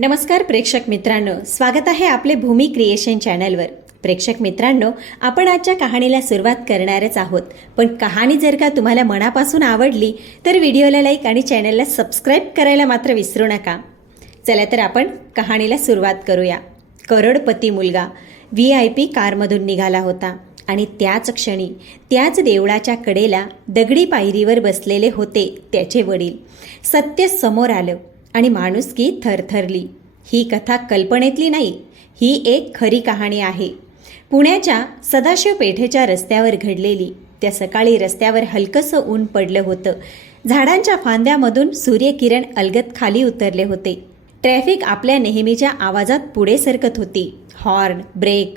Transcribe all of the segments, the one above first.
नमस्कार प्रेक्षक मित्रांनो, स्वागत आहे आपले भूमी क्रिएशन चॅनलवर. प्रेक्षक मित्रांनो, आपण आजच्या कहाणीला सुरुवात करणारच आहोत. पण कहाणी जर का तुम्हाला मनापासून आवडली तर व्हिडिओला लाईक आणि चॅनलला सबस्क्राईब करायला मात्र विसरू नका. चला तर आपण कहाणीला सुरुवात करूया. करोडपती मुलगा VIP कारमधून निघाला होता आणि त्याच क्षणी त्याच देवळाच्या कडेला दगडी पायरीवर बसलेले होते त्याचे वडील. सत्य समोर आलं आणि माणुसकी थरथरली. ही कथा कल्पनेतली नाही, ही एक खरी कहाणी आहे. पुण्याच्या सदाशिव पेठेच्या रस्त्यावर घडलेली. त्या सकाळी रस्त्यावर हलकंसं ऊन पडलं होतं. झाडांच्या फांद्यामधून सूर्यकिरण अलगद खाली उतरले होते. ट्रॅफिक आपल्या नेहमीच्या आवाजात पुढे सरकत होती. हॉर्न, ब्रेक,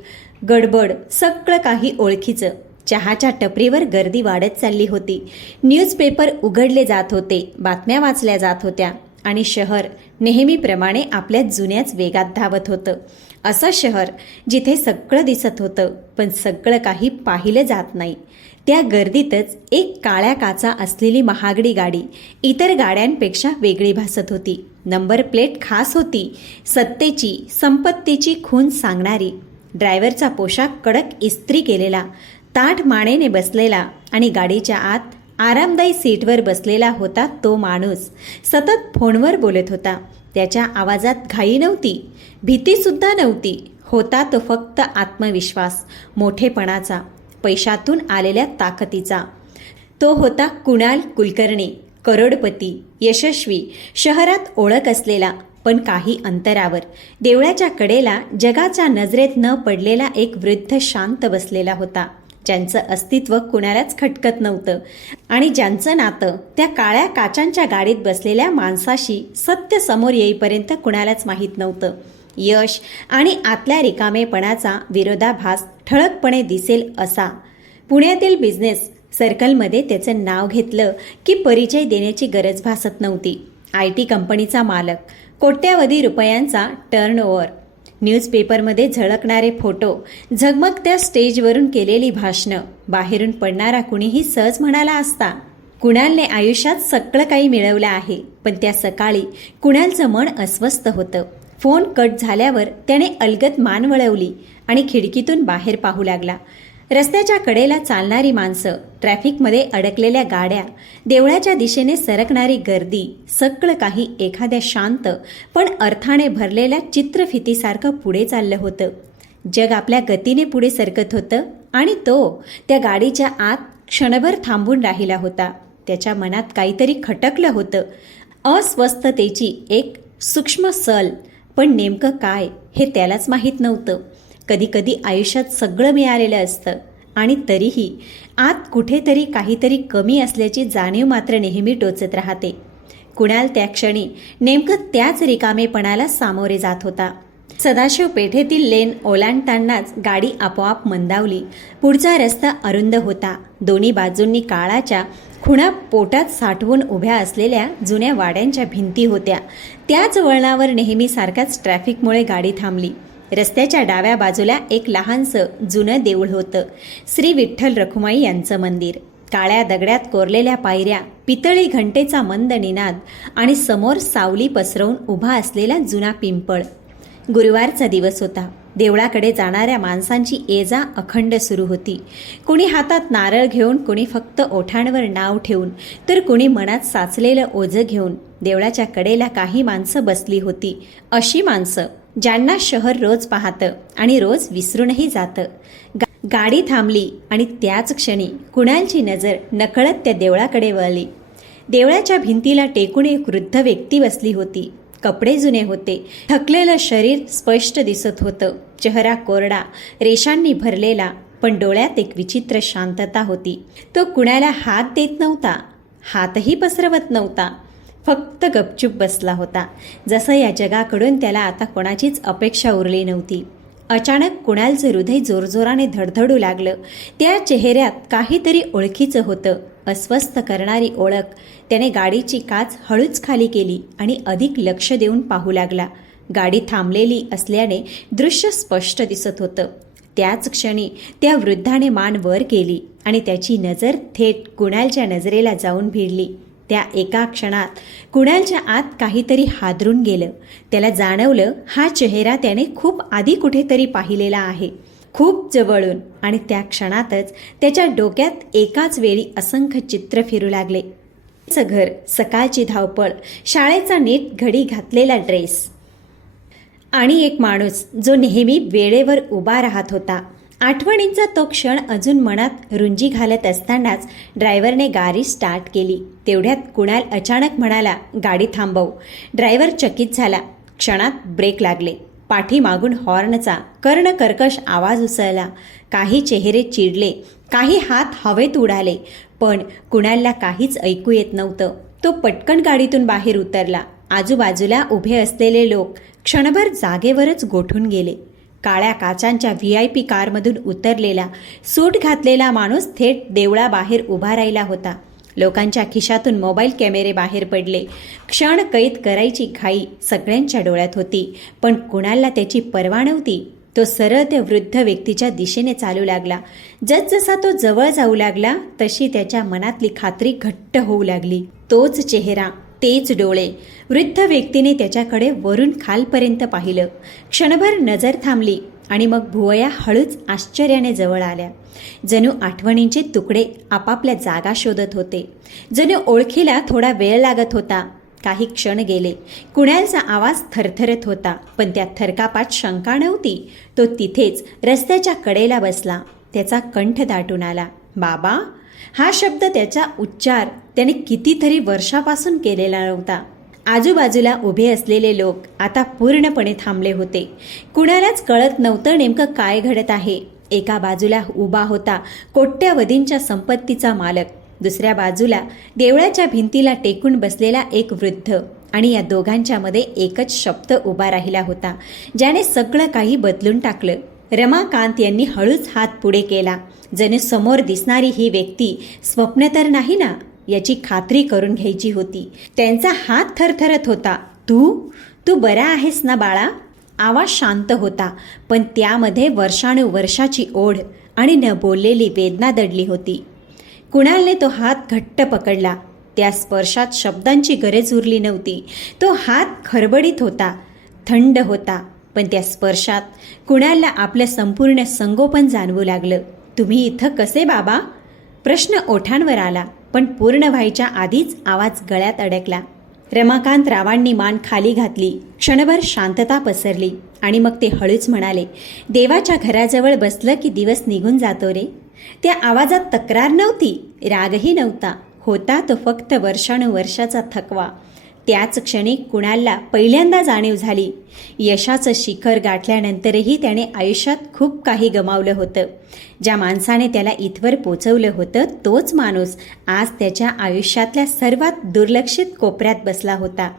गडबड, सगळं काही ओळखीचं. चहाच्या टपरीवर गर्दी वाढत चालली होती. न्यूजपेपर उघडले जात होते, बातम्या वाचल्या जात होत्या आणि शहर नेहमीप्रमाणे आपल्या जुन्याच वेगात धावत होतं. असं शहर जिथे सगळं दिसत होतं पण सगळं काही पाहिलं जात नाही. त्या गर्दीतच एक काळ्या काचा असलेली महागडी गाडी इतर गाड्यांपेक्षा वेगळी भासत होती. नंबर प्लेट खास होती, सत्तेची, संपत्तीची खूण सांगणारी. ड्रायव्हरचा पोशाख कडक इस्त्री केलेला, ताठ मानेने बसलेला आणि गाडीच्या आत आरामदायी सीटवर बसलेला होता तो माणूस. सतत फोनवर बोलत होता. त्याच्या आवाजात घाई नव्हती, भीतीसुद्धा नव्हती. होता तो फक्त आत्मविश्वास, मोठेपणाचा, पैशातून आलेल्या ताकदीचा. तो होता कुणाल कुलकर्णी. करोडपती, यशस्वी, शहरात ओळख असलेला. पण काही अंतरावर देवळाच्या कडेला जगाच्या नजरेत न पडलेला एक वृद्ध शांत बसलेला होता, ज्यांचं अस्तित्व कुणालाच खटकत नव्हतं आणि ज्यांचं नातं त्या काळ्या काचांच्या गाडीत बसलेल्या माणसाशी सत्य समोर येईपर्यंत कुणालाच माहीत नव्हतं. यश आणि आतल्या रिकामेपणाचा विरोधाभास ठळकपणे दिसेल असा. पुण्यातील बिझनेस सर्कलमध्ये त्याचं नाव घेतलं की परिचय देण्याची गरज भासत नव्हती. IT कंपनीचा मालक, कोट्यावधी रुपयांचा टर्नओव्हर, न्यूजपेपरमध्ये झळकणारे फोटो, झगमगत्या स्टेजवरून केलेली भाषणं. बाहेरून पडणारा कुणीही सहज म्हणाला असता, कुणालने आयुष्यात सगळं काही मिळवलं आहे. पण त्या सकाळी कुणालचं मन अस्वस्थ होतं. फोन कट झाल्यावर त्याने अलगद मान वळवली आणि खिडकीतून बाहेर पाहू लागला. रस्त्याच्या कडेला चालणारी माणसं, ट्रॅफिकमध्ये अडकलेल्या गाड्या, देवळाच्या दिशेने सरकणारी गर्दी, सगळं काही एखाद्या शांत पण अर्थाने भरलेल्या चित्रफितीसारखं पुढे चाललं होतं. जग आपल्या गतीने पुढे सरकत होतं आणि तो त्या गाडीच्या आत क्षणभर थांबून राहिला होता. त्याच्या मनात काहीतरी खटकलं होतं, अस्वस्थतेची एक सूक्ष्म सल. पण नेमकं काय हे त्यालाच माहीत नव्हतं. कधीकधी आयुष्यात सगळं मिळालेलं असतं आणि तरीही आत कुठेतरी काहीतरी कमी असल्याची जाणीव मात्र नेहमी टोचत राहते. कुणाल त्या क्षणी नेमकं त्याच रिकामेपणाला सामोरे जात होता. सदाशिव पेठेतील लेन ओलांडतानाच गाडी आपोआप मंदावली. पुढचा रस्ता अरुंद होता. दोन्ही बाजूंनी काळाच्या खुणा पोटात साठवून उभ्या असलेल्या जुन्या वाड्यांच्या भिंती होत्या. त्याच वळणावर नेहमीसारखाच ट्रॅफिकमुळे गाडी थांबली. रस्त्याच्या डाव्या बाजूला एक लहानसं जुनं देऊळ होतं, श्री विठ्ठल रखुमाई यांचं मंदिर. काळ्या दगड्यात कोरलेल्या पायऱ्या, पितळी घंटेचा मंद निनाद आणि समोर सावली पसरवून उभा असलेला जुना पिंपळ. गुरुवारचा दिवस होता. देवळाकडे जाणाऱ्या माणसांची ये-जा अखंड सुरू होती. कुणी हातात नारळ घेऊन, कुणी फक्त ओठांवर नाव ठेवून, तर कुणी मनात साचलेलं ओझं घेऊन. देवळाच्या कडेला काही माणसं बसली होती, अशी माणसं ज्यांना शहर रोज पाहतं आणि रोज विसरूनही जातं. गाडी थांबली आणि त्याच क्षणी कुणालची नजर नकळत त्या देवळाकडे वळली. देवळाच्या भिंतीला टेकून एक वृद्ध व्यक्ती बसली होती. कपडे जुने होते, थकलेलं शरीर स्पष्ट दिसत होतं. चेहरा कोरडा, रेषांनी भरलेला, पण डोळ्यात एक विचित्र शांतता होती. तो कुणाला हात देत नव्हता, हातही पसरवत नव्हता, फक्त गपचूप बसला होता, जसं या जगाकडून त्याला आता कोणाचीच अपेक्षा उरली नव्हती. अचानक कुणालचं हृदय जोरजोराने धडधडू लागलं. त्या चेहऱ्यात काहीतरी ओळखीचं होतं, अस्वस्थ करणारी ओळख. त्याने गाडीची काच हळूच खाली केली आणि अधिक लक्ष देऊन पाहू लागला. गाडी थांबलेली असल्याने दृश्य स्पष्ट दिसत होतं. त्याच क्षणी त्या वृद्धाने मान वर केली आणि त्याची नजर थेट कुणालच्या नजरेला जाऊन भिडली. त्या एका क्षणात कुणालच्या आत काहीतरी हादरून गेलं. त्याला जाणवलं हा चेहरा त्याने खूप आधी कुठेतरी पाहिलेला आहे, खूप जवळून. आणि त्या क्षणातच त्याच्या डोक्यात एकाच वेळी असंख्य चित्र फिरू लागले. घर, सकाळची धावपळ, शाळेचा नीट घडी घातलेला ड्रेस आणि एक माणूस जो नेहमी वेळेवर उभा राहत होता. आठवणींचा तो क्षण अजून मनात रुंजी घालत असतानाच ड्रायव्हरने गाडी स्टार्ट केली. तेवढ्यात कुणाल अचानक म्हणाला, गाडी थांबव. ड्रायव्हर चकित झाला. क्षणात ब्रेक लागले. पाठीमागून हॉर्नचा कर्णकर्कश आवाज उसळला. काही चेहरे चिडले, काही हात हवेत उडाले, पण कुणालला काहीच ऐकू येत नव्हतं. तो पटकन गाडीतून बाहेर उतरला. आजूबाजूला उभे असलेले लोक क्षणभर जागेवरच गोठून गेले. काळ्या काचांच्या VIP कारमधून उतरलेला सूट घातलेला माणूस थेट देवळाबाहेर उभा राहिला होता. लोकांच्या खिशातून मोबाईल कॅमेरे बाहेर पडले. क्षण कैद करायची घाई सगळ्यांच्या डोळ्यात होती, पण कुणालला त्याची पर्वा नव्हती. तो सरळ त्या वृद्ध व्यक्तीच्या दिशेने चालू लागला. जसजसा तो जवळ जाऊ लागला तशी त्याच्या मनातली खात्री घट्ट होऊ लागली. तोच चेहरा, तेच डोळे. वृद्ध व्यक्तीने त्याच्याकडे वरून खालपर्यंत पाहिलं. क्षणभर नजर थांबली आणि मग भुवया हळूच आश्चर्याने जवळ आल्या. जणू आठवणींचे तुकडे आपापल्या जागा शोधत होते. जणू ओळखीला थोडा वेळ लागत होता. काही क्षण गेले. कुणालचा आवाज थरथरत होता, पण त्या थरकापात शंका नव्हती. तो तिथेच रस्त्याच्या कडेला बसला. त्याचा कंठ दाटून आला. बाबा, हा शब्द, त्याचा उच्चार त्याने कितीतरी वर्षापासून केलेला नव्हता. आजूबाजूला उभे असलेले लोक आता पूर्णपणे थांबले होते. कुणालाच कळत नव्हतं नेमकं काय घडत आहे. एका बाजूला उभा होता कोट्यवधींच्या संपत्तीचा मालक, दुसऱ्या बाजूला देवळाच्या भिंतीला टेकून बसलेला एक वृद्ध. आणि या दोघांच्या मध्ये एकच शब्द उभा राहिला होता, ज्याने सगळं काही बदलून टाकलं. रमाकांत यांनी हळूच हात पुढे केला, जणू समोर दिसणारी ही व्यक्ती स्वप्न तर नाही ना, याची खात्री करून घ्यायची होती. त्यांचा हात थरथरत होता. तू बरा आहेस ना बाळा? आवाज शांत होता, पण त्यामध्ये वर्षानुवर्षाची ओढ आणि न बोललेली वेदना दडली होती. कुणालने तो हात घट्ट पकडला. त्या स्पर्शात शब्दांची गरज उरली नव्हती. तो हात खडबडीत होता, थंड होता, पण त्या स्पर्शात कुणालला आपलं संपूर्ण संगोपन जाणवू लागलं. तुम्ही इथं कसे बाबा? प्रश्न ओठांवर आला, पण पूर्ण व्हायच्या आधीच आवाज गळ्यात अडकला. रमाकांत रावांनी मान खाली घातली. क्षणभर शांतता पसरली आणि मग ते हळूच म्हणाले, देवाच्या घराजवळ बसलं की दिवस निघून जातो रे. त्या आवाजात तक्रार नव्हती, रागही नव्हता. होता तो फक्त वर्षानुवर्षाचा थकवा. त्याच क्षणी कुणालला पहिल्यांदा जाणीव झाली, यशाचं शिखर गाठल्यानंतरही त्याने आयुष्यात खूप काही गमावलं होतं. ज्या माणसाने त्याला इथवर पोचवलं होतं तोच माणूस आज त्याच्या आयुष्यातल्या सर्वात दुर्लक्षित कोपऱ्यात बसला होता.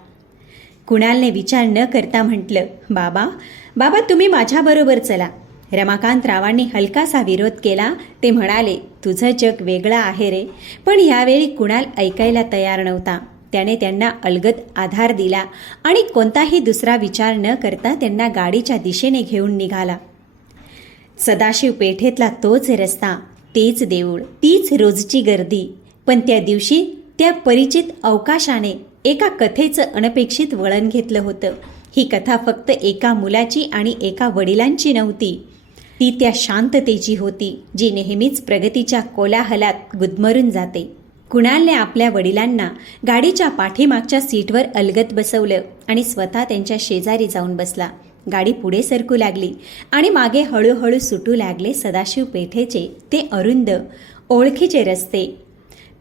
कुणालने विचार न करता म्हटलं, बाबा तुम्ही माझ्याबरोबर चला. रमाकांत रावांनी हलकासा विरोध केला. ते म्हणाले, तुझं जग वेगळं आहे रे. पण यावेळी कुणाल ऐकायला तयार नव्हता. त्याने त्यांना अलगद आधार दिला आणि कोणताही दुसरा विचार न करता त्यांना गाडीच्या दिशेने घेऊन निघाला. सदाशिव पेठेतला तोच रस्ता, तेच देऊळ, तीच रोजची गर्दी. पण त्या दिवशी त्या परिचित अवकाशाने एका कथेचं अनपेक्षित वळण घेतलं होतं. ही कथा फक्त एका मुलाची आणि एका वडिलांची नव्हती. ती त्या शांततेची होती, जी नेहमीच प्रगतीच्या कोलाहलात गुदमरून जाते. कुणालने आपल्या वडिलांना गाडीच्या पाठीमागच्या सीटवर अलगद बसवलं आणि स्वतः त्यांच्या शेजारी जाऊन बसला. गाडी पुढे सरकू लागली आणि मागे हळूहळू सुटू लागले सदाशिव पेठेचे ते अरुंद ओळखीचे रस्ते.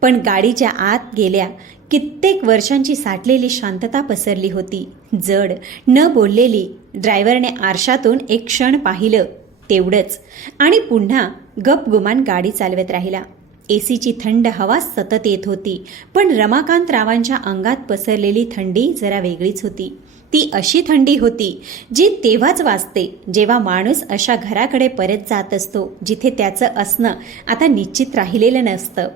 पण गाडीच्या आत गेल्या कित्येक वर्षांची साठलेली शांतता पसरली होती, जड, न बोललेली. ड्रायव्हरने आरशातून एक क्षण पाहिलं, तेवढंच, आणि पुन्हा गपगुमान गाडी चालवत राहिला. एसीची थंड हवा सतत येत होती, पण रमाकांत रावांच्या अंगात पसरलेली थंडी जरा वेगळीच होती. ती अशी थंडी होती जी तेव्हाच वाजते जेव्हा माणूस अशा घराकडे परत जात असतो जिथे त्याचं असणं आता निश्चित राहिलेलं नसतं.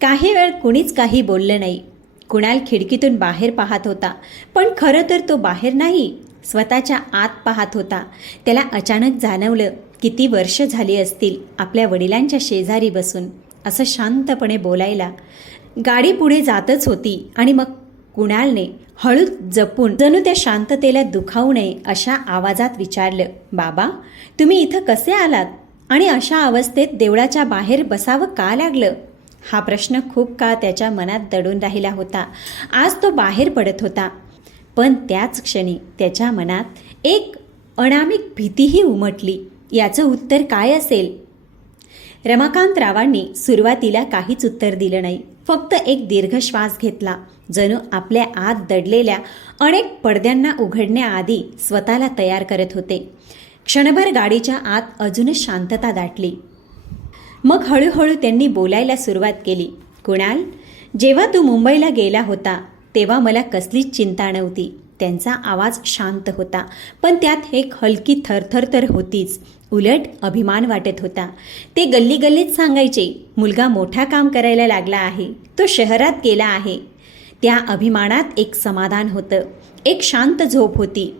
काही वेळ कुणीच काही बोललं नाही. कुणाल खिडकीतून बाहेर पाहत होता, पण खरं तर तो बाहेर नाही, स्वतःच्या आत पाहत होता. त्याला अचानक जाणवलं, किती वर्ष झाली असतील आपल्या वडिलांच्या शेजारी बसून असं शांतपणे बोलायला. गाडी पुढे जातच होती आणि मग कुणालने हळूच जपून जणू त्या शांततेला दुखावू नये अशा आवाजात विचारलं, बाबा तुम्ही इथं कसे आलात आणि अशा अवस्थेत देवळाच्या बाहेर बसावं का लागलं? हा प्रश्न खूप काळ त्याच्या मनात दडून राहिला होता. आज तो बाहेर पडत होता, पण त्याच क्षणी त्याच्या मनात एक अनामिक भीतीही उमटली. याचं उत्तर काय असेल? रमाकांतरावांनी सुरुवातीला काहीच उत्तर दिलं नाही. फक्त एक दीर्घ श्वास घेतला, जणू आपल्या आत दडलेल्या अनेक पडद्यांना उघडण्याआधी स्वतःला तयार करत होते. क्षणभर गाडीच्या आत अजूनच शांतता दाटली. मग हळूहळू त्यांनी बोलायला सुरुवात केली. कुणाल, जेव्हा तू मुंबईला गेला होता तेव्हा मला कसलीच चिंता नव्हती. त्यांचा आवाज शांत होता, पण त्यात एक हलकी थरथर तर होतीच. उलट अभिमान वाटत होता. ते गल्ली गल्लीत सांगायचे, मुलगा मोठा काम करायला लागला आहे, तो शहरात गेला आहे. त्या अभिमानात एक समाधान होतं, एक शांत झोप होती.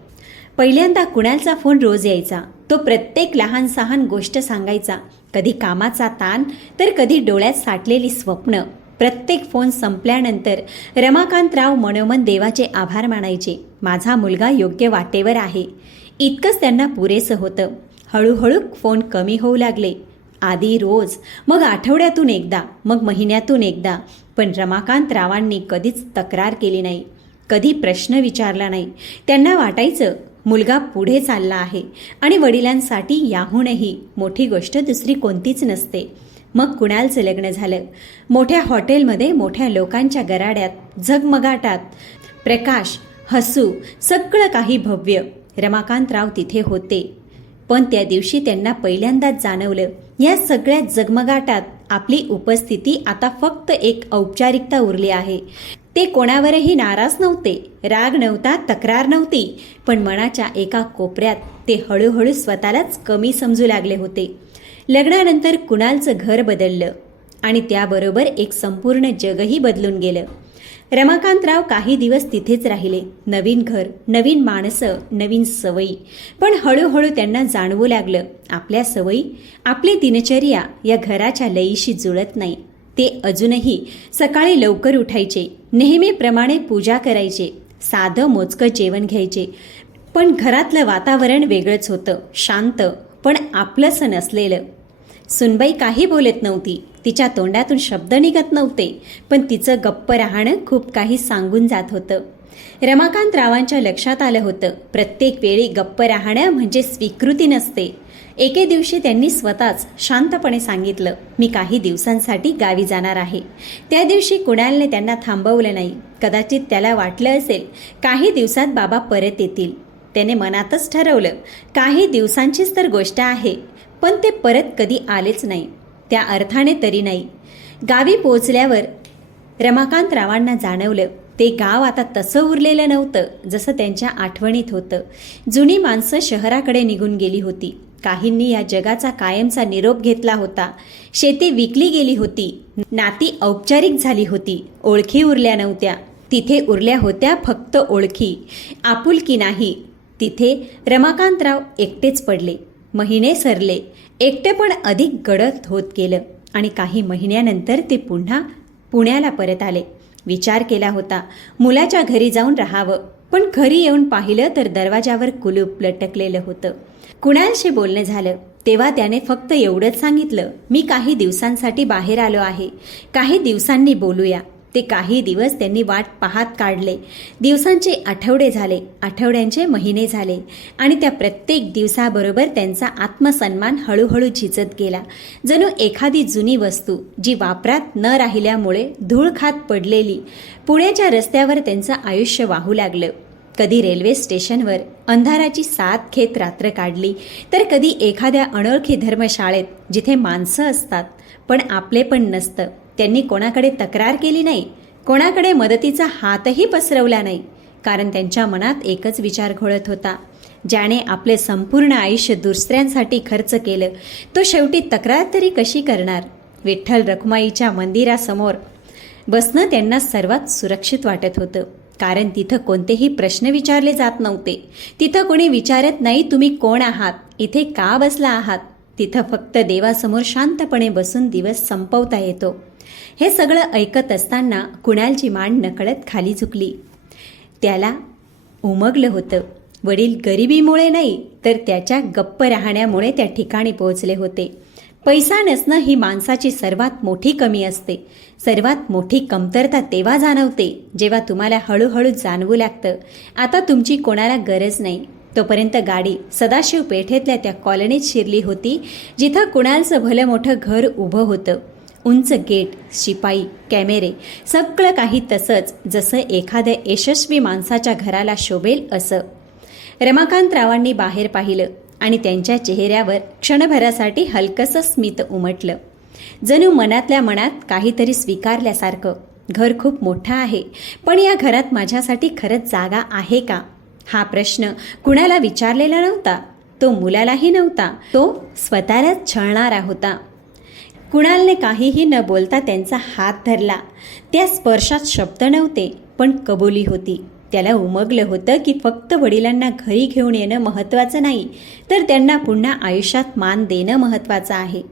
पहिल्यांदा कुणालचा फोन रोज यायचा. तो प्रत्येक लहान सहान गोष्ट सांगायचा, कधी कामाचा ताण तर कधी डोळ्यात साठलेली स्वप्न. प्रत्येक फोन संपल्यानंतर रमाकांतराव मनोमन देवाचे आभार मानायचे. माझा मुलगा योग्य वाटेवर आहे, इतकंच त्यांना पुरेसं होतं. हळूहळू फोन कमी होऊ लागले. आधी रोज, मग आठवड्यातून एकदा, मग महिन्यातून एकदा. पण रमाकांतरावांनी कधीच तक्रार केली नाही, कधी प्रश्न विचारला नाही. त्यांना वाटायचं मुलगा पुढे चालला आहे आणि वडिलांसाठी याहूनही मोठी गोष्ट दुसरी कोणतीच नसते. मग कुणालचं लग्न झालं. मोठ्या हॉटेलमध्ये, मोठ्या लोकांच्या गराड्यात, झगमगाटात, प्रकाश, हसू, सगळं काही भव्य. रमाकांतराव तिथे होते. पण त्या दिवशी त्यांना पहिल्यांदाच जाणवलं, या सगळ्या जगमगाटात आपली उपस्थिती आता फक्त एक औपचारिकता उरली आहे. ते कोणावरही नाराज नव्हते, राग नव्हता, तक्रार नव्हती, पण मनाच्या एका कोपऱ्यात ते हळूहळू स्वतःलाच कमी समजू लागले होते. लग्नानंतर कुणालचं घर बदललं आणि त्याबरोबर एक संपूर्ण जगही बदलून गेलं. रमाकांतराव काही दिवस तिथेच राहिले. नवीन घर, नवीन माणसं, नवीन सवयी. पण हळूहळू त्यांना जाणवू लागलं, आपल्या सवयी, आपली दिनचर्या या घराच्या लयीशी जुळत नाही. ते अजूनही सकाळी लवकर उठायचे, नेहमीप्रमाणे पूजा करायचे, साधं मोजकं जेवण घ्यायचे. पण घरातलं वातावरण वेगळंच होतं, शांत, पण आपलंसं नसलेलं. सुनबाई काही बोलत नव्हती, तिच्या तोंडातून शब्द निघत नव्हते, पण तिचं गप्प राहणं खूप काही सांगून जात होतं. रमाकांतरावांच्या लक्षात आलं होतं, प्रत्येक वेळी गप्प राहणं म्हणजे स्वीकृती नसते. एके दिवशी त्यांनी स्वतःच शांतपणे सांगितलं, मी काही दिवसांसाठी गावी जाणार आहे. त्या दिवशी कुणालने त्यांना थांबवलं नाही. कदाचित त्याला वाटलं असेल, काही दिवसात बाबा परत येतील. त्याने मनातच ठरवलं, काही दिवसांचीच तर गोष्ट आहे, पण ते परत कधी आलेच नाही. त्या अर्थाने तरी नाही. गावी पोचल्यावर रमाकांतरावांना जाणवलं, ते गाव आता तसं उरलेलं नव्हतं जसं त्यांच्या आठवणीत होतं. जुनी माणसं शहराकडे निघून गेली होती. काहींनी या जगाचा कायमचा निरोप घेतला होता. शेती विकली गेली होती. नाती औपचारिक झाली होती. ओळखी उरल्या नव्हत्या. तिथे उरल्या होत्या फक्त ओळखी, आपुलकी नाही. तिथे रमाकांतराव एकटेच पडले. महिने सरले. एकटेपण अधिक गडद होत गेलं आणि काही महिन्यानंतर ते पुन्हा पुण्याला परत आले. विचार केला होता, मुलाच्या घरी जाऊन राहावं, पण घरी येऊन पाहिलं तर दरवाजावर कुलूप लटकलेलं होतं. कुणालशी बोलणं झालं तेव्हा त्याने फक्त एवढंच सांगितलं, मी काही दिवसांसाठी बाहेर आलो आहे, काही दिवसांनी बोलूया. ते काही दिवस त्यांनी वाट पाहत काढले. दिवसांचे आठवडे झाले, आठवड्यांचे महिने झाले आणि त्या प्रत्येक दिवसाबरोबर त्यांचा आत्मसन्मान हळूहळू झिजत गेला. जणू एखादी जुनी वस्तू जी वापरात न राहिल्यामुळे धूळ खात पडलेली. पुण्याच्या रस्त्यावर त्यांचं आयुष्य वाहू लागलं. कधी रेल्वे स्टेशनवर अंधाराची साथ घेत रात्र काढली, तर कधी एखाद्या अनोळखी धर्मशाळेत जिथे माणसं असतात पण आपले पण नसतं. त्यांनी कोणाकडे तक्रार केली नाही, कोणाकडे मदतीचा हातही पसरवला नाही, कारण त्यांच्या मनात एकच विचार घोळत होता, ज्याने आपले संपूर्ण आयुष्य दुसऱ्यांसाठी खर्च केलं तो शेवटी तक्रार तरी कशी करणार. विठ्ठल रखुमाईच्या मंदिरासमोर बसणं त्यांना सर्वात सुरक्षित वाटत होतं, कारण तिथं कोणतेही प्रश्न विचारले जात नव्हते. तिथं कोणी विचारत नाही, तुम्ही कोण आहात, इथे का बसला आहात. तिथं फक्त देवासमोर शांतपणे बसून दिवस संपवता येतो. हे सगळं ऐकत असताना कुणालची मान नकळत खाली झुकली. त्याला उमगलं होतं. वडील गरिबीमुळे नाही तर त्याच्या गप्प राहण्यामुळे त्या ठिकाणी पोहोचले होते. पैसा नसणं ही माणसाची सर्वात मोठी कमी असते. सर्वात मोठी कमतरता तेव्हा जाणवते जेव्हा तुम्हाला हळूहळू जाणवू लागतं आता तुमची कोणाला गरज नाही. तोपर्यंत गाडी सदाशिव पेठेतल्या त्या कॉलनीत शिरली होती जिथं कुणालचं भलं मोठं घर उभं होतं. उंच गेट, शिपाई, कॅमेरे, सगळं काही तसंच जसं एखाद्या यशस्वी माणसाच्या घराला शोभेल असं. रमाकांतरावांनी बाहेर पाहिलं आणि त्यांच्या चेहऱ्यावर क्षणभरासाठी हलकसं स्मित उमटलं. जणू मनातल्या मनात काहीतरी स्वीकारल्यासारखं. घर खूप मोठं आहे, पण या घरात माझ्यासाठी खरंच जागा आहे का? हा प्रश्न कुणाला विचारलेला नव्हता. तो मुलालाही नव्हता. तो स्वतःलाच छळणारा होता. कुणालने काहीही न बोलता त्यांचा हात धरला. त्या स्पर्शात शब्द नव्हते, पण कबुली होती. त्याला उमगलं होतं की फक्त वडिलांना घरी घेऊन येणं महत्त्वाचं नाही, तर त्यांना पुन्हा आयुष्यात मान देणं महत्त्वाचं आहे.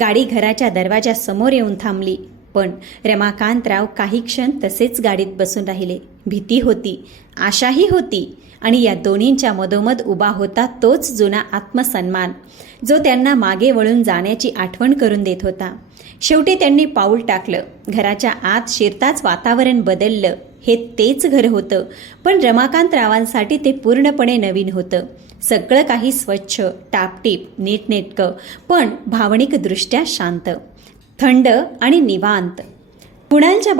गाडी घराच्या दरवाजासमोर येऊन थांबली, पण रमाकांतराव काही क्षण तसेच गाडीत बसून राहिले. भीती होती, आशाही होती, आणि या दोन्हींच्या मधोमध उभा होता तोच जुना आत्मसन्मान जो त्यांना मागे वळून जाण्याची आठवण करून देत होता. शेवटी त्यांनी पाऊल टाकलं. घराच्या आत शिरताच वातावरण बदललं. हे तेच घर होतं, पण रमाकांतरावांसाठी ते पूर्णपणे नवीन होतं. सगळं काही स्वच्छ, टापटीप, नीटनेटकं, पण भावनिकदृष्ट्या शांत, थंड आणि निवांत. कुणालच्या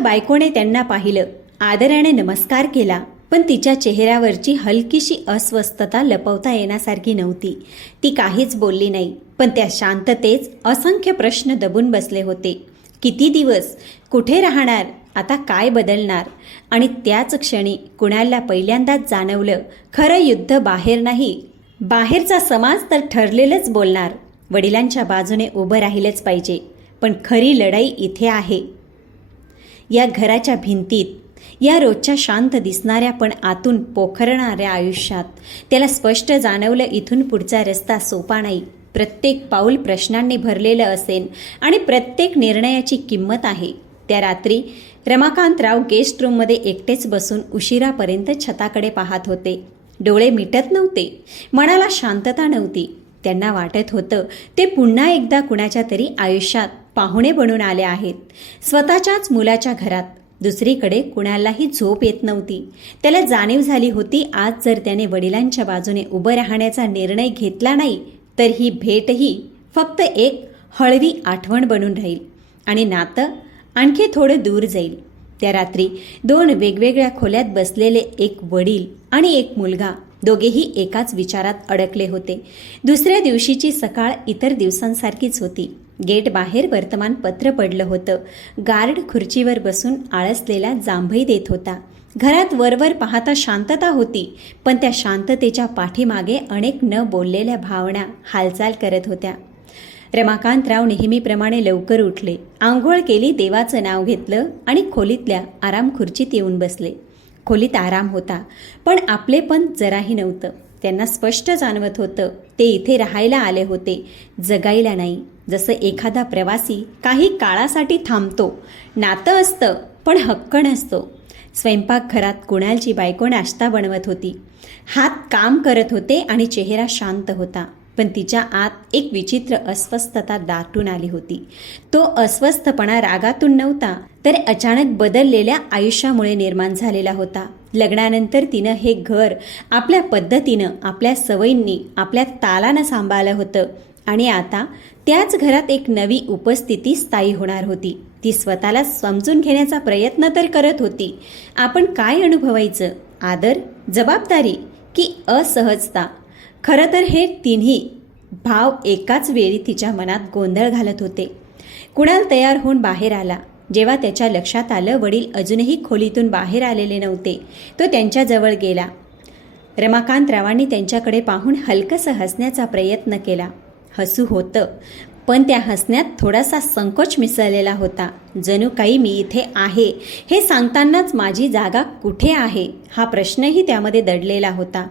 बायकोने त्यांना पाहिलं. आदराने नमस्कार केला, पण तिच्या चेहऱ्यावरची हलकीशी अस्वस्थता लपवता येण्यासारखी नव्हती. ती काहीच बोलली नाही, पण त्या शांततेच असंख्य प्रश्न दबून बसले होते. किती दिवस? कुठे राहणार? आता काय बदलणार? आणि त्याच क्षणी कुणालला पहिल्यांदाच जाणवलं, खरं युद्ध बाहेर नाही. बाहेरचा समाज तर ठरलेलंच बोलणार. वडिलांच्या बाजूने उभं राहिलंच पाहिजे, पण खरी लढाई इथे आहे. या घराच्या भिंतीत, या रोजच्या शांत दिसणाऱ्या पण आतून पोखरणाऱ्या आयुष्यात. त्याला स्पष्ट जाणवलं इथून पुढचा रस्ता सोपा नाही. प्रत्येक पाऊल प्रश्नांनी भरलेलं असेल आणि प्रत्येक निर्णयाची किंमत आहे. त्या रात्री रमाकांतराव गेस्ट रूममध्ये एकटेच बसून उशिरापर्यंत छताकडे पाहत होते. डोळे मिटत नव्हते, मनाला शांतता नव्हती. त्यांना वाटत होतं ते पुन्हा एकदा कुणाच्या तरी आयुष्यात पाहुणे बनून आले आहेत, स्वतःच्याच मुलाच्या घरात. दुसरीकडे कुणालाही झोप येत नव्हती. त्याला जाणीव झाली होती आज जर त्याने वडिलांच्या बाजूने उभं राहण्याचा निर्णय घेतला नाही तर ही भेटही फक्त एक हळवी आठवण बनून राहील आणि नातं आणखी थोडं दूर जाईल. त्या रात्री 2 वेगवेगळ्या खोल्यात बसलेले एक वडील आणि एक मुलगा, दोघेही एकाच विचारात अडकले होते. दुसऱ्या दिवशीची सकाळ इतर दिवसांसारखीच होती. गेट बाहेर वर्तमानपत्र पडलं होतं. गार्ड खुर्चीवर बसून आळसलेला जांभई देत होता. घरात वरवर पाहता शांतता होती, पण त्या शांततेच्या पाठीमागे अनेक न बोललेल्या भावना हालचाल करत होत्या. रमाकांतराव नेहमीप्रमाणे लवकर उठले, आंघोळ केली, देवाचं नाव घेतलं आणि खोलीतल्या आराम खुर्चीत येऊन बसले. खोलीत आराम होता, पण आपलेपण जराही नव्हतं. त्यांना स्पष्ट जाणवत होतं ते इथे राहायला आले होते, जगायला नाही. जसं एखादा प्रवासी काही काळासाठी थांबतो. नातं असतं, पण हक्क नसतो. स्वयंपाकघरात कुणालची बायको नाश्ता बनवत होती. हात काम करत होते आणि चेहरा शांत होता, पण तिच्या आत एक विचित्र अस्वस्थता दाटून आली होती. तो अस्वस्थपणा रागातून नव्हता, तर अचानक बदललेल्या आयुष्यामुळे निर्माण झालेला होता. लग्नानंतर तिनं हे घर आपल्या पद्धतीनं, आपल्या सवयींनी, आपल्या तालानं सांभाळलं होतं आणि आता त्याच घरात एक नवी उपस्थिती स्थायी होणार होती. ती स्वतःला समजून घेण्याचा प्रयत्न तर करत होती. आपण काय अनुभवायचं? आदर, जबाबदारी की असहजता? खरं तर हे तिन्ही भाव एकाच वेळी तिच्या मनात गोंधळ घालत होते. कुणाल तयार होऊन बाहेर आला. जेव्हा त्याच्या लक्षात आलं वडील अजूनही खोलीतून बाहेर आलेले नव्हते, तो त्यांच्याजवळ गेला. रमाकांतरावांनी त्यांच्याकडे पाहून हलकसं हसण्याचा प्रयत्न केला. हसू होतं, पण त्या हसण्यात थोडासा संकोच मिसळलेला होता. जणू काही मी इथे आहे हे सांगतानाच माझी जागा कुठे आहे हा प्रश्नही त्यामध्ये दडलेला होता.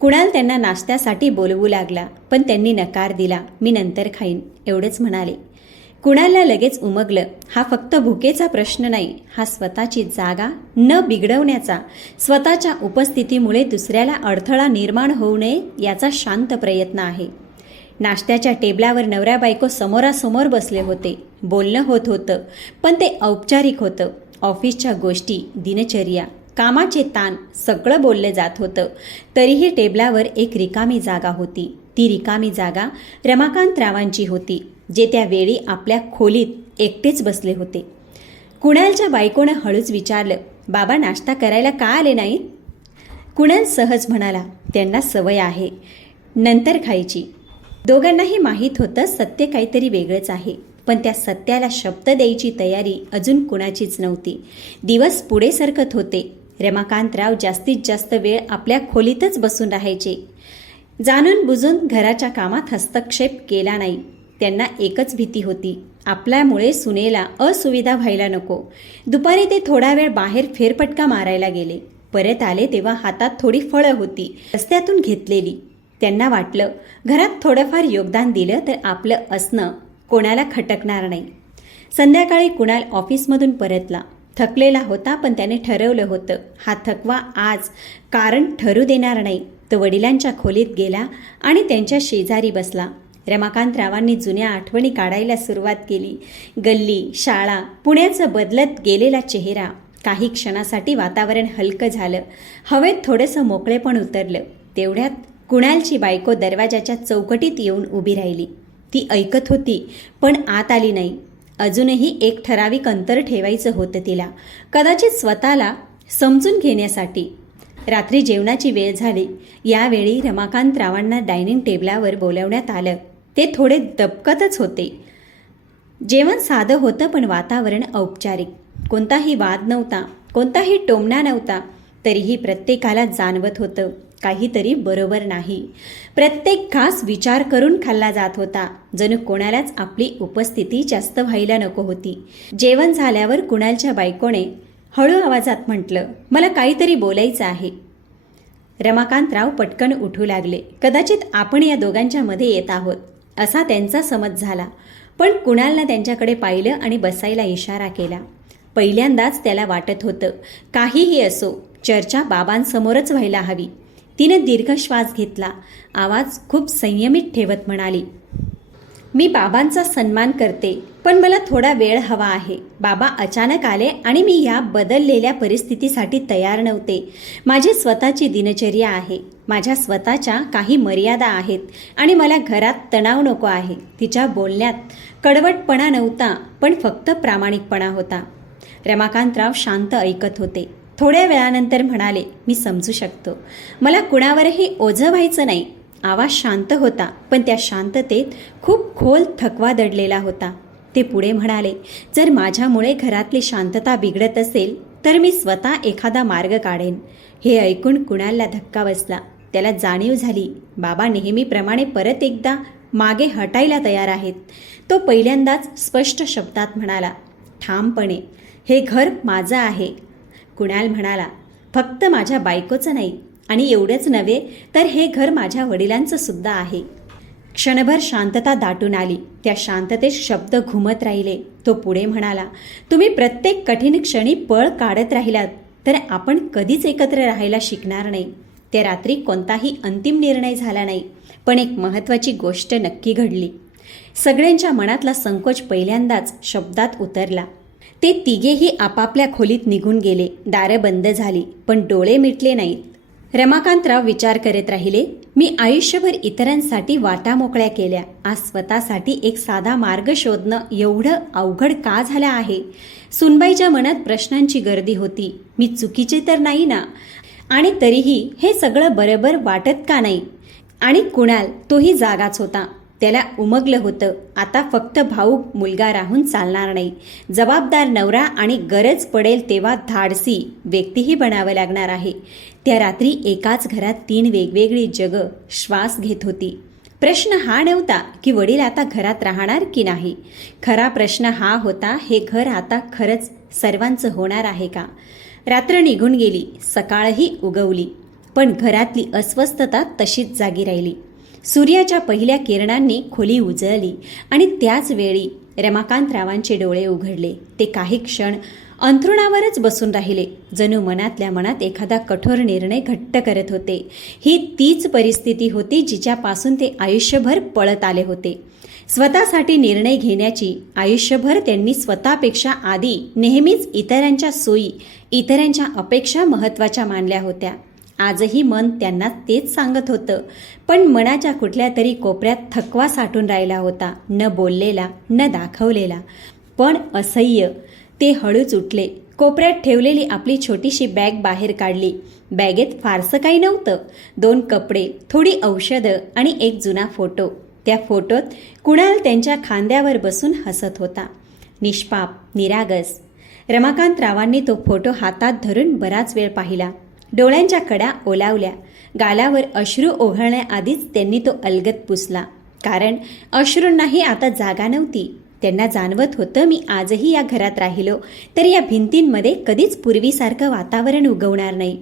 कुणाल त्यांना नाश्त्यासाठी बोलवू लागला, पण त्यांनी नकार दिला. मी नंतर खाईन एवढेच म्हणाले. कुणालला लगेच उमगलं, हा फक्त भुकेचा प्रश्न नाही, हा स्वतःची जागा न बिघडवण्याचा, स्वतःच्या उपस्थितीमुळे दुसऱ्याला अडथळा निर्माण होऊ नये याचा शांत प्रयत्न आहे. नाश्त्याच्या टेबलावर नवरा बायको समोरासमोर बसले होते. बोलणं होत होतं, पण ते औपचारिक होतं. ऑफिसच्या गोष्टी, दिनचर्या, कामाचे ताण सगळं बोललं जात होतं. तरीही टेबलावर एक रिकामी जागा होती. ती रिकामी जागा रमाकांतरावांची होती, जे त्यावेळी आपल्या खोलीत एकटेच बसले होते. कुणालच्या बायकोनं हळूच विचारलं, बाबा नाश्ता करायला का आले नाहीत? कुणाल सहज म्हणाला, त्यांना सवय आहे, नंतर खायची. दोघांनाही माहीत होतं सत्य काहीतरी वेगळंच आहे, पण त्या सत्याला शब्द द्यायची तयारी अजून कुणाचीच नव्हती. दिवस पुढे सरकत होते. रमाकांतराव जास्तीत जास्त वेळ आपल्या खोलीतच बसून राहायचे. जाणून बुजून घराच्या कामात हस्तक्षेप केला नाही. त्यांना एकच भीती होती, आपल्यामुळे सुनेला असुविधा व्हायला नको. दुपारी ते थोडा वेळ बाहेर फेरफटका मारायला गेले. परत आले तेव्हा हातात थोडी फळं होती, रस्त्यातून घेतलेली. त्यांना वाटलं, घरात थोडंफार योगदान दिलं तर आपलं असणं कोणाला खटकणार नाही. संध्याकाळी कुणाल ऑफिसमधून परतला. थकलेला होता, पण त्याने ठरवलं होतं, हा थकवा आज कारण ठरू देणार नाही. तो वडिलांच्या खोलीत गेला आणि त्यांच्या शेजारी बसला. रमाकांतरावांनी जुन्या आठवणी काढायला सुरुवात केली. गल्ली, शाळा, पुण्याचं बदलत गेलेला चेहरा. काही क्षणासाठी वातावरण हलकं झालं. हवेत थोडंसं मोकळेपण उतरलं. तेवढ्यात कुणालची बायको दरवाजाच्या चौकटीत येऊन उभी राहिली. ती ऐकत होती, पण आत आली नाही. अजूनही एक ठराविक अंतर ठेवायचं होतं तिला, कदाचित स्वतःला समजून घेण्यासाठी. रात्री जेवणाची वेळ झाली. यावेळी रमाकांतरावांना डायनिंग टेबलावर बोलवण्यात आलं. ते थोडे दबकतच होते. जेवण साधं होतं, पण वातावरण औपचारिक. कोणताही वाद नव्हता, कोणताही टोमणा नव्हता. तरीही प्रत्येकाला जाणवत होतं, काहीतरी बरोबर नाही. प्रत्येक घास विचार करून खाल्ला जात होता, जणू कोणालाच आपली उपस्थिती जास्त व्हायला नको होती. जेवण झाल्यावर कुणालच्या बायकोने हळू आवाजात म्हटलं, मला काहीतरी बोलायचं आहे. रमाकांतराव पटकन उठू लागले. कदाचित आपण या दोघांच्या मध्ये येत आहोत असा त्यांचा समज झाला. पण कुणालनं त्यांच्याकडे पाहिलं आणि बसायला इशारा केला. पहिल्यांदाच त्याला वाटत होतं, काहीही असो, चर्चा बाबांसमोरच व्हायला हवी. तिने दीर्घ श्वास घेतला. आवाज खूप संयमित ठेवत म्हणाली, मी बाबांचा सन्मान करते, पण मला थोडा वेळ हवा आहे. बाबा अचानक आले आणि मी या बदललेल्या परिस्थितीसाठी तयार नव्हते. माझी स्वतःची दिनचर्या आहे, माझ्या स्वतःच्या काही मर्यादा आहेत आणि मला घरात तणाव नको आहे. तिच्या बोलण्यात कडवटपणा नव्हता, पण फक्त प्रामाणिकपणा होता. रमाकांतराव शांत ऐकत होते. थोड्या वेळानंतर म्हणाले, मी समजू शकतो, मला कुणावरही ओझं व्हायचं नाही. आवाज शांत होता, पण त्या शांततेत खूप खोल थकवा दडलेला होता. ते पुढे म्हणाले, जर माझ्यामुळे घरातली शांतता बिघडत असेल तर मी स्वतः एखादा मार्ग काढेन. हे ऐकून कुणालला धक्का बसला. त्याला जाणीव झाली, बाबा नेहमीप्रमाणे परत एकदा मागे हटायला तयार आहेत. तो पहिल्यांदाच स्पष्ट शब्दात म्हणाला, ठामपणे, हे घर माझं आहे. कुणाल म्हणाला, फक्त माझ्या बायकोचं नाही, आणि एवढंच नव्हे तर हे घर माझ्या वडिलांचं सुद्धा आहे. क्षणभर शांतता दाटून आली. त्या शांततेत शब्द घुमत राहिले. तो पुढे म्हणाला, तुम्ही प्रत्येक कठीण क्षणी पळ काढत राहिलात तर आपण कधीच एकत्र राहायला शिकणार नाही. त्या रात्री कोणताही अंतिम निर्णय झाला नाही, पण एक महत्त्वाची गोष्ट नक्की घडली. सगळ्यांच्या मनातला संकोच पहिल्यांदाच शब्दात उतरला. ते तिघेही आपापल्या खोलीत निघून गेले. दारं बंद झाली, पण डोळे मिटले नाहीत. रमाकांतराव विचार करत राहिले, मी आयुष्यभर इतरांसाठी वाटा मोकळ्या केल्या, आज स्वतःसाठी एक साधा मार्ग शोधणं एवढं अवघड का झालं आहे? सुनबाईच्या मनात प्रश्नांची गर्दी होती. मी चुकीचे तर नाही ना? आणि तरीही हे सगळं बरोबर वाटत का नाही? आणि कुणाल, तोही जागाच होता. त्याला उमगलं होतं, आता फक्त भाऊ मुलगा राहून चालणार नाही. जबाबदार नवरा आणि गरज पडेल तेव्हा धाडसी व्यक्तीही बनावं लागणार आहे. त्या रात्री एकाच घरात 3 वेगवेगळी जगं श्वास घेत होती. प्रश्न हा नव्हता की वडील आता घरात राहणार की नाही. खरा प्रश्न हा होता, हे घर आता खरंच सर्वांचं होणार आहे का? रात्र निघून गेली, सकाळही उगवली, पण घरातली अस्वस्थता तशीच जागी राहिली. सूर्याच्या पहिल्या किरणांनी खोली उजळली आणि त्याच वेळी रमाकांतरावांचे डोळे उघडले. ते काही क्षण अंथरुणावरच बसून राहिले, जणू मनातल्या मनात एखादा कठोर निर्णय घट्ट करत होते. ही तीच परिस्थिती होती जिच्यापासून ते आयुष्यभर पळत आले होते. स्वतःसाठी निर्णय घेण्याची. आयुष्यभर त्यांनी स्वतःपेक्षा आधी नेहमीच इतरांच्या सोयी, इतरांच्या अपेक्षा महत्त्वाच्या मानल्या होत्या. आजही मन त्यांना तेच सांगत होतं, पण मनाच्या कुठल्या तरी कोपऱ्यात थकवा साठून राहिला होता, न बोललेला, न दाखवलेला, पण असह्य. ते हळूच उठले. कोपऱ्यात ठेवलेली आपली छोटीशी बॅग बाहेर काढली. बॅगेत फारसं काही नव्हतं. 2 कपडे, थोडी औषधं आणि एक जुना फोटो. त्या फोटोत कुणाल त्यांच्या खांद्यावर बसून हसत होता, निष्पाप, निरागस. रमाकांतरावांनी तो फोटो हातात धरून बराच वेळ पाहिला. डोळ्यांच्या कडा ओलावल्या. गालावर अश्रू ओघळण्याआधीच त्यांनी तो अलगद पुसला, कारण अश्रूंनाही आता जागा नव्हती. त्यांना जाणवत होतं, मी आजही या घरात राहिलो तर या भिंतींमध्ये कधीच पूर्वीसारखं वातावरण उगवणार नाही.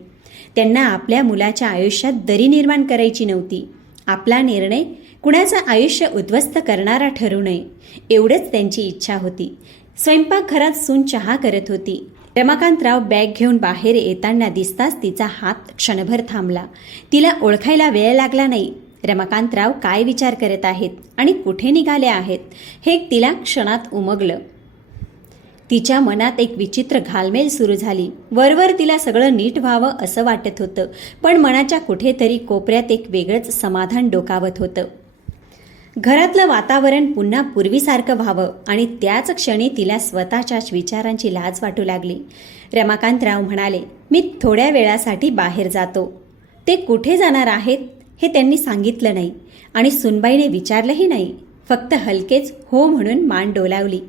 त्यांना आपल्या मुलाच्या आयुष्यात दरी निर्माण करायची नव्हती. आपला निर्णय कुणाचं आयुष्य उद्ध्वस्त करणारा ठरू नये, एवढंच त्यांची इच्छा होती. स्वयंपाकघरात सून चहा करत होती. रमाकांतराव बॅग घेऊन बाहेर येताना दिसताच तिचा हात क्षणभर थांबला. तिला ओळखायला वेळ लागला नाही. रमाकांतराव काय विचार करत आहेत आणि कुठे निघाले आहेत हे तिला क्षणात उमगलं. तिच्या मनात एक विचित्र घालमेल सुरू झाली. वरवर तिला सगळं नीट व्हावं असं वाटत होतं, पण मनाच्या कुठेतरी कोपऱ्यात एक वेगळंच समाधान डोकावत होतं. घरातलं वातावरण पुन्हा पूर्वीसारखं व्हावं आणि त्याच क्षणी तिला स्वतःच्याच विचारांची लाज वाटू लागली. रमाकांतराव म्हणाले, मी थोड्या वेळासाठी बाहेर जातो. ते कुठे जाणार आहेत हे त्यांनी सांगितलं नाही आणि सुनबाईने विचारलंही नाही. फक्त हलकेच हो म्हणून मान डोलावली.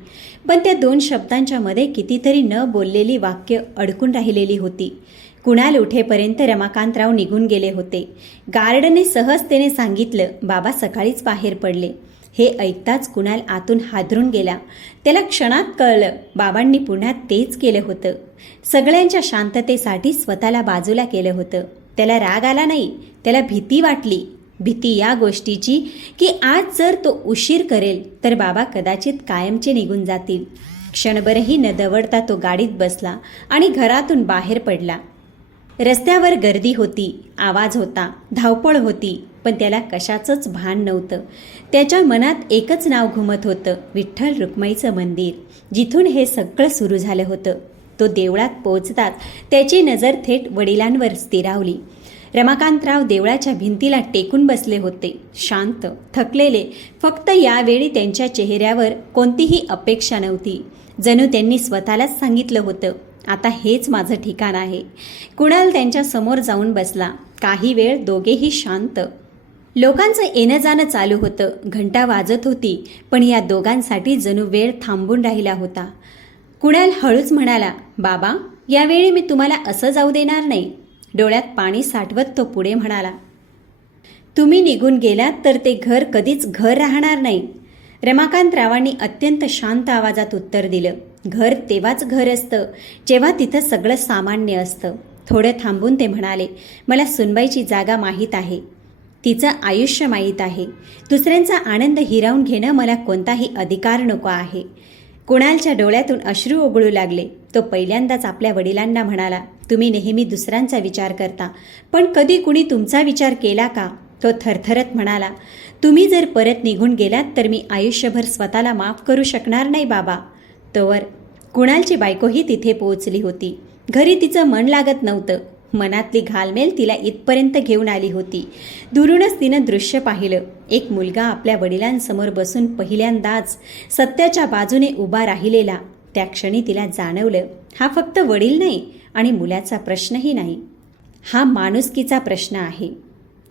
पण त्या 2 शब्दांच्या मध्ये कितीतरी न बोललेली वाक्य अडकून राहिलेली होती. कुणाल उठेपर्यंत रमाकांतराव निघून गेले होते. गार्डने सहजतेने सांगितलं, बाबा सकाळीच बाहेर पडले. हे ऐकताच कुणाल आतून हादरून गेला. त्याला क्षणात कळलं, बाबांनी पुन्हा तेच केलं होतं. सगळ्यांच्या शांततेसाठी स्वतःला बाजूला केलं होतं. त्याला राग आला नाही, त्याला भीती वाटली. भीती या गोष्टीची की आज जर तो उशीर करेल तर बाबा कदाचित कायमचे निघून जातील. क्षणभरही न दवडता तो गाडीत बसला आणि घरातून बाहेर पडला. रस्त्यावर गर्दी होती, आवाज होता, धावपळ होती, पण त्याला कशाचंच भान नव्हतं. त्याच्या मनात एकच नाव घुमत होतं, विठ्ठल रुक्माईचं मंदिर, जिथून हे सगळं सुरू झालं होतं. तो देवळात पोहोचताच त्याची नजर थेट वडिलांवर स्थिरावली. रमाकांतराव देवळाच्या भिंतीला टेकून बसले होते, शांत, थकलेले. फक्त यावेळी त्यांच्या चेहऱ्यावर कोणतीही अपेक्षा नव्हती. जणू त्यांनी स्वतःलाच सांगितलं होतं, आता हेच माझं ठिकाण आहे. कुणाल त्यांच्या समोर जाऊन बसला. काही वेळ दोघेही शांत. लोकांचं येणं जाणं चालू होतं. घंटा वाजत होती, पण या दोघांसाठी जणू वेळ थांबून राहिला होता. कुणाल हळूच म्हणाला, बाबा, यावेळी मी तुम्हाला असं जाऊ देणार नाही. डोळ्यात पाणी साठवत तो पुढे म्हणाला, तुम्ही निघून गेलात तर ते घर कधीच घर राहणार नाही. रमाकांतरावांनी अत्यंत शांत आवाजात उत्तर दिलं, घर तेव्हाच घर असतं जेव्हा तिथं सगळं सामान्य असतं. थोडं थांबून ते म्हणाले, मला सुनबाईची जागा माहीत आहे, तिचं आयुष्य माहीत आहे. दुसऱ्यांचा आनंद हिरावून घेणं मला कोणताही अधिकार नको आहे. कुणालच्या डोळ्यातून अश्रू ओघळू लागले. तो पहिल्यांदाच आपल्या वडिलांना म्हणाला, तुम्ही नेहमी दुसऱ्यांचा विचार करता, पण कधी कुणी तुमचा विचार केला का? तो थरथरत म्हणाला, तुम्ही जर परत निघून गेलात तर मी आयुष्यभर स्वतःला माफ करू शकणार नाही बाबा. तोवर कुणालची बायकोही तिथे पोहोचली होती. घरी तिचं मन लागत नव्हतं. मनातली घालमेल तिला इथपर्यंत घेऊन आली होती. दुरूनच तिनं दृश्य पाहिलं. एक मुलगा आपल्या वडिलांसमोर बसून पहिल्यांदाच सत्याच्या बाजूने उभा राहिलेला. त्या क्षणी तिला जाणवलं, हा फक्त वडील नाही आणि मुलाचा प्रश्नही नाही, हा माणुसकीचा प्रश्न आहे.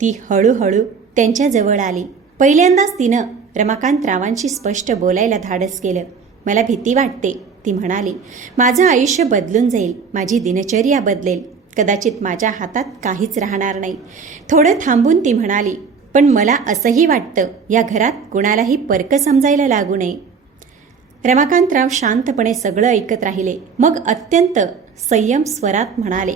ती हळूहळू त्यांच्याजवळ आली. पहिल्यांदाच तिनं रमाकांतरावांशी स्पष्ट बोलायला धाडस केलं. मला भीती वाटते, ती म्हणाली. माझं आयुष्य बदलून जाईल, माझी दिनचर्या बदलेल, कदाचित माझ्या हातात काहीच राहणार नाही. थोडं थांबून ती म्हणाली, पण मला असंही वाटतं, या घरात कुणालाही परक समजायला लागू नये. रमाकांतराव शांतपणे सगळं ऐकत राहिले. मग अत्यंत संयम स्वरात म्हणाले,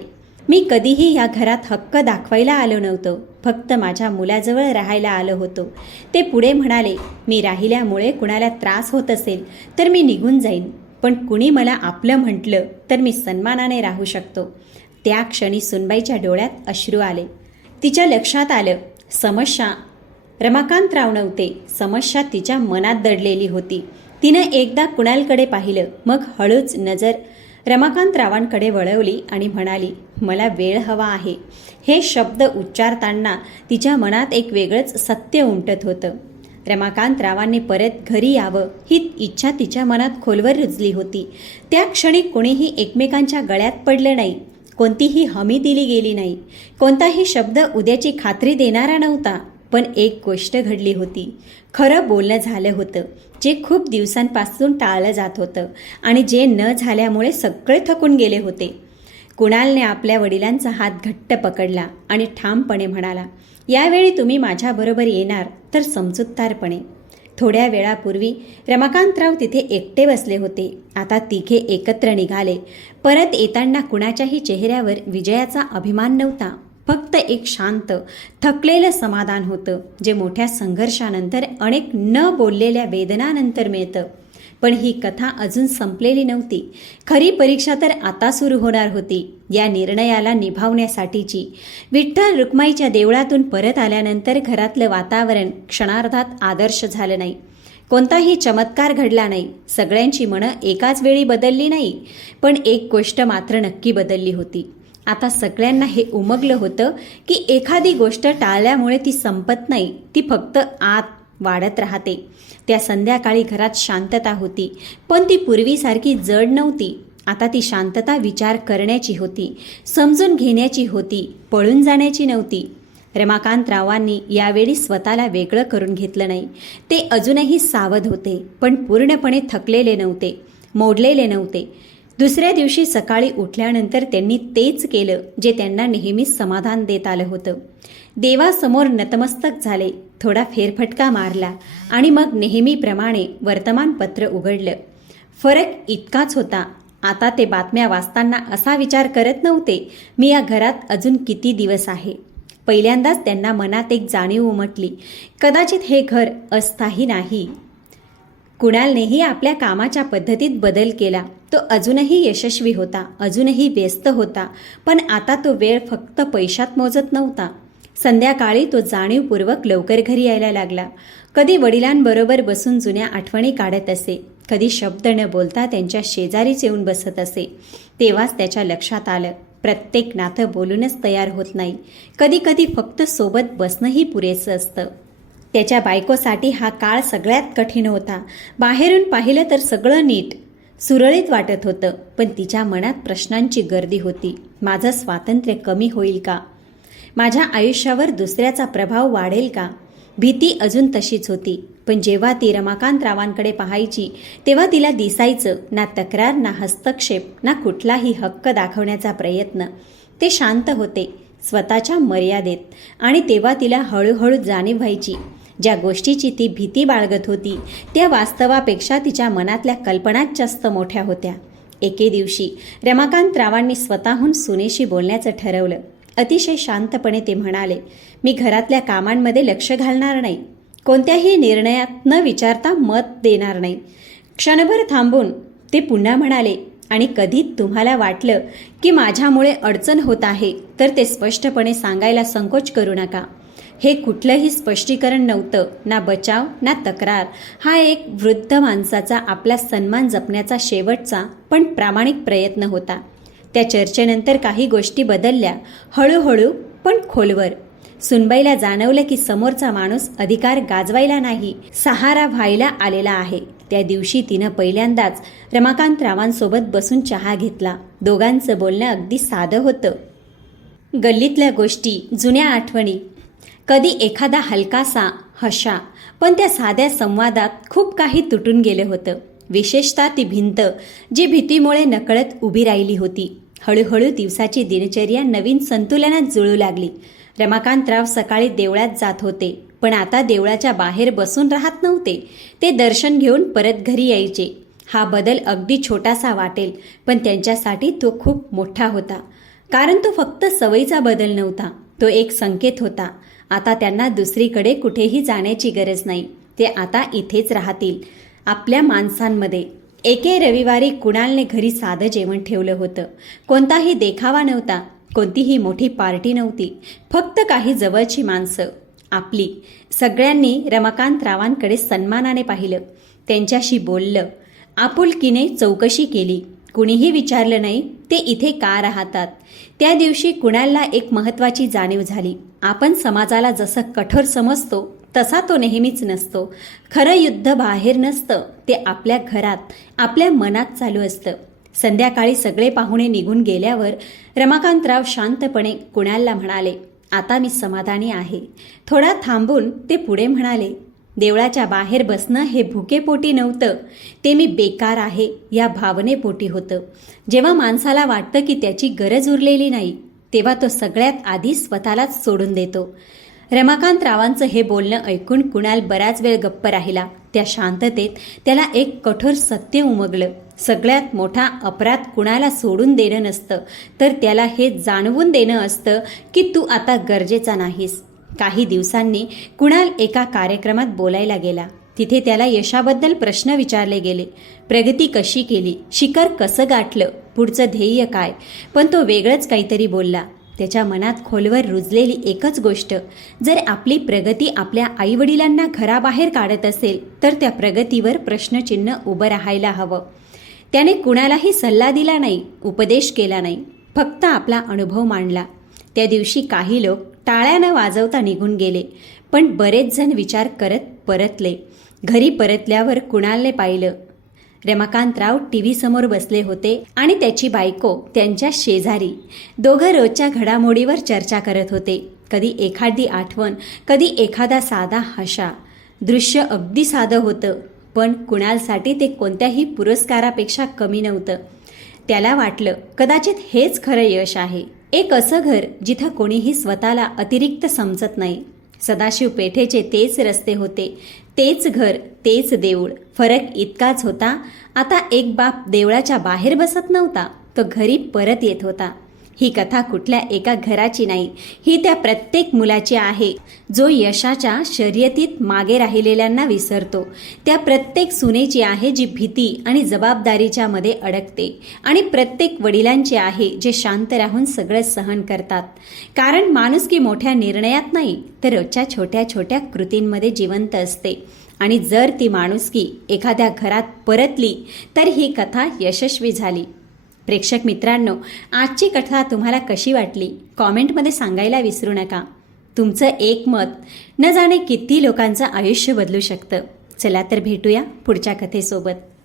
मी कधीही या घरात हक्क दाखवायला आलो नव्हतो. फक्त माझ्या मुलाजवळ राहायला आलो होतो. ते पुढे म्हणाले, मी राहिल्यामुळे कुणाला त्रास होत असेल तर मी निघून जाईन, पण कुणी मला आपलं म्हटलं तर मी सन्मानाने राहू शकतो. त्या क्षणी सुनबाईच्या डोळ्यात अश्रू आले. तिच्या लक्षात आलं, समस्या रमाकांतराव नव्हते, समस्या तिच्या मनात दडलेली होती. तिनं एकदा कुणालकडे पाहिलं, मग हळूच नजर रमाकांतरावांकडे वळवली आणि म्हणाली, मला वेळ हवा आहे. हे शब्द उच्चारताना तिच्या मनात एक वेगळंच सत्य उमटत होतं. रमाकांतरावांनी परत घरी यावं ही इच्छा तिच्या मनात खोलवर रुजली होती. त्या क्षणी कोणीही एकमेकांच्या गळ्यात पडलं नाही, कोणतीही हमी दिली गेली नाही, कोणताही शब्द उद्याची खात्री देणारा नव्हता. पण एक गोष्ट घडली होती. खरं बोलणं झालं होतं, जे खूप दिवसांपासून टाळलं जात होतं आणि जे न झाल्यामुळे सगळे थकून गेले होते. कुणालने आपल्या वडिलांचा हात घट्ट पकडला आणि ठामपणे म्हणाला, यावेळी तुम्ही माझ्याबरोबर येणार तर समजूतदारपणे. थोड्या वेळापूर्वी रमाकांतराव तिथे एकटे बसले होते. आता तिघे एकत्र निघाले. परत येताना कुणाच्याही चेहऱ्यावर विजयाचा अभिमान नव्हता, फक्त एक शांत, थकलेलं समाधान होतं, जे मोठ्या संघर्षानंतर, अनेक न बोललेल्या वेदनानंतर मिळतं. पण ही कथा अजून संपलेली नव्हती. खरी परीक्षा तर आता सुरू होणार होती. या निर्णयाला निभावण्यासाठीची. विठ्ठल रुक्माईच्या देवळातून परत आल्यानंतर घरातलं वातावरण क्षणार्धात आदर्श झालं नाही. कोणताही चमत्कार घडला नाही. सगळ्यांची मनं एकाच वेळी बदलली नाही, पण एक गोष्ट मात्र नक्की बदलली होती. आता सगळ्यांना हे उमगलं होतं की एखादी गोष्ट टाळल्यामुळे ती संपत नाही, ती फक्त आत वाढत राहते. त्या संध्याकाळी घरात शांतता होती, पण ती पूर्वीसारखी जड नव्हती. आता ती शांतता विचार करण्याची होती, समजून घेण्याची होती, पळून जाण्याची नव्हती. रमाकांतरावांनी यावेळी स्वतःला वेगळं करून घेतलं नाही. ते अजूनही सावध होते, पण पूर्णपणे थकलेले नव्हते, मोडलेले नव्हते. दुसऱ्या दिवशी सकाळी उठल्यानंतर त्यांनी तेच केलं जे त्यांना नेहमीच समाधान देत आलं होतं. देवासमोर नतमस्तक झाले, थोडा फेरफटका मारला आणि मग नेहमीप्रमाणे वर्तमानपत्र उघडलं. फरक इतकाच होता, आता ते बातम्या वाचताना असा विचार करत नव्हते, मी या घरात अजून किती दिवस आहे. पहिल्यांदाच त्यांना मनात एक जाणीव उमटली, कदाचित हे घर अस्थायी नाही. कुणालनेही आपल्या कामाच्या पद्धतीत बदल केला. तो अजूनही यशस्वी होता, अजूनही व्यस्त होता, पण आता तो वेळ फक्त पैशात मोजत नव्हता. संध्याकाळी तो जाणीवपूर्वक लवकर घरी यायला लागला. कधी वडिलांबरोबर बसून जुन्या आठवणी काढत असे, कधी शब्द न बोलता त्यांच्या शेजारीच येऊन बसत असे. तेव्हाच त्याच्या लक्षात आलं, प्रत्येक नातं बोलूनच तयार होत नाही. कधी कधी फक्त सोबत बसणंही पुरेसं असतं. त्याच्या बायकोसाठी हा काळ सगळ्यात कठीण होता. बाहेरून पाहिलं तर सगळं नीट, सुरळीत वाटत होतं, पण तिच्या मनात प्रश्नांची गर्दी होती. माझं स्वातंत्र्य कमी होईल का? माझ्या आयुष्यावर दुसऱ्याचा प्रभाव वाढेल का? भीती अजून तशीच होती. पण जेव्हा ती रमाकांतरावांकडे पाहायची तेव्हा तिला दिसायचं ना तक्रार, ना हस्तक्षेप, ना कुठलाही हक्क दाखवण्याचा प्रयत्न. ते शांत होते, स्वतःच्या मर्यादेत. आणि तेव्हा तिला हळूहळू जाणीव व्हायची, ज्या गोष्टीची ती भीती बाळगत होती त्या वास्तवापेक्षा तिच्या मनातल्या कल्पनाच जास्त मोठ्या होत्या. एके दिवशी रमाकांतरावांनी स्वतःहून सुनेशी बोलण्याचं ठरवलं. अतिशय शांतपणे ते म्हणाले, मी घरातल्या कामांमध्ये लक्ष घालणार नाही, कोणत्याही निर्णयात न विचारता मत देणार नाही. क्षणभर थांबून ते पुन्हा म्हणाले, आणि कधी तुम्हाला वाटलं की माझ्यामुळे अडचण होत आहे तर ते स्पष्टपणे सांगायला संकोच करू नका. हे कुठलंही स्पष्टीकरण नव्हतं, ना बचाव ना तक्रार. हा एक वृद्ध माणसाचा आपला सन्मान जपण्याचा शेवटचा पण प्रामाणिक प्रयत्न होता. त्या चर्चेनंतर काही गोष्टी बदलल्या, हळूहळू पण खोलवर. सुनबाईला जाणवलं की समोरचा माणूस अधिकार गाजवायला नाही, सहारा व्हायला आलेला आहे. त्या दिवशी तिनं पहिल्यांदाच रमाकांतरावांसोबत बसून चहा घेतला. दोघांचं बोलणं अगदी साधं होतं. गल्लीतल्या गोष्टी, जुन्या आठवणी, कधी एखादा हलकासा हशा, पण त्या साध्या संवादात खूप काही तुटून गेलं होतं. विशेषतः ती भिंत, जी भीतीमुळे नकळत उभी राहिली होती. हळूहळू दिवसाची दिनचर्या नवीन संतुलनात जुळू लागली. रमाकांतराव सकाळी देवळात जात होते, पण आता देवळाच्या बाहेर बसून राहत नव्हते. ते दर्शन घेऊन परत घरी यायचे. हा बदल अगदी छोटासा वाटेल, पण त्यांच्यासाठी तो खूप मोठा होता. कारण तो फक्त सवयीचा बदल नव्हता, तो एक संकेत होता. आता त्यांना दुसरीकडे कुठेही जाण्याची गरज नाही. ते आता इथेच राहतील, आपल्या माणसांमध्ये. एके रविवारी कुणालने घरी साधं जेवण ठेवलं होतं. कोणताही देखावा नव्हता, कोणतीही मोठी पार्टी नव्हती. फक्त काही जवळची माणसं, आपली. सगळ्यांनी रमाकांतरावांकडे सन्मानाने पाहिलं, त्यांच्याशी बोललं, आपुलकीने चौकशी केली. कुणीही विचारलं नाही ते इथे का राहतात. त्या दिवशी कुणालला एक महत्त्वाची जाणीव झाली. आपण समाजाला जसं कठोर समजतो तसा तो नेहमीच नसतो. खरं युद्ध बाहेर नसतं, ते आपल्या घरात, आपल्या मनात चालू असतं. संध्याकाळी सगळे पाहुणे निघून गेल्यावर रमाकांतराव शांतपणे कुणालला म्हणाले, आता मी समाधानी आहे. थोडा थांबून ते पुढे म्हणाले, देवळाच्या बाहेर बसणं हे भुकेपोटी नव्हतं, ते मी बेकार आहे या भावनेपोटी होतं. जेव्हा माणसाला वाटतं की त्याची गरज उरलेली नाही, तेव्हा तो सगळ्यात आधी स्वतःलाच सोडून देतो. रमाकांतरावांचं हे बोलणं ऐकून कुणाल बराच वेळ गप्प राहिला. त्या शांततेत त्याला एक कठोर सत्य उमगलं. सगळ्यात मोठा अपराध कुणाला सोडून देणं नसतं, तर त्याला हे जाणवून देणं असतं की तू आता गरजेचा नाहीस. काही दिवसांनी कुणाल एका कार्यक्रमात बोलायला गेला. तिथे त्याला यशाबद्दल प्रश्न विचारले गेले. प्रगती कशी केली, शिखर कसं गाठलं, पुढचं ध्येय काय. पण तो वेगळंच काहीतरी बोलला. त्याच्या मनात खोलवर रुजलेली एकच गोष्ट, जर आपली प्रगती आपल्या आईवडिलांना घराबाहेर काढत असेल तर त्या प्रगतीवर प्रश्नचिन्ह उभं राहायला हवं. त्याने कुणालाही सल्ला दिला नाही, उपदेश केला नाही, फक्त आपला अनुभव मांडला. त्या दिवशी काही लोक टाळ्या न वाजवता निघून गेले, पण बरेच जण विचार करत परतले. घरी परतल्यावर कुणालने पाहिलं, रमाकांतराव टीव्ही समोर बसले होते आणि त्याची बायको त्यांच्या शेजारी. दोघं रोजच्या घडामोडीवर चर्चा करत होते. कधी एखादी आठवण, कधी एखादा साधा हशा. दृश्य अगदी साधं होतं, पण कुणालसाठी ते कोणत्याही पुरस्कारापेक्षा कमी नव्हतं. त्याला वाटलं, कदाचित हेच खरं यश आहे. एक असं घर जिथं कोणीही स्वतःला अतिरिक्त समजत नाही. सदाशिव पेठेचे तेच रस्ते होते, तेच घर, तेच देऊळ. फरक इतकाच होता, आता एक बाप देवळाच्या बाहेर बसत नव्हता, तो घरी परत येत होता. ही कथा कुठल्या एका घराची नाही, ही त्या प्रत्येक मुलाची आहे जो यशाच्या शर्यतीत मागे राहिलेल्यांना विसरतो. त्या प्रत्येक सुनेची आहे जी भीती आणि जबाबदारीच्या मध्ये अडकते. आणि प्रत्येक वडिलांची आहे जे शांत राहून सगळं सहन करतात. कारण माणुसकी मोठ्या निर्णयात नाही, तर रोजच्या छोट्या छोट्या कृतींमध्ये जिवंत असते. आणि जर ती माणुसकी एखाद्या घरात परतली तर ही कथा यशस्वी झाली. प्रेक्षक मित्रांनो, आजची कथा तुम्हाला कशी वाटली कॉमेंटमध्ये सांगायला विसरू नका. तुमचं एक मत न जाणे किती लोकांचं आयुष्य बदलू शकतं. चला तर भेटूया पुढच्या कथेसोबत.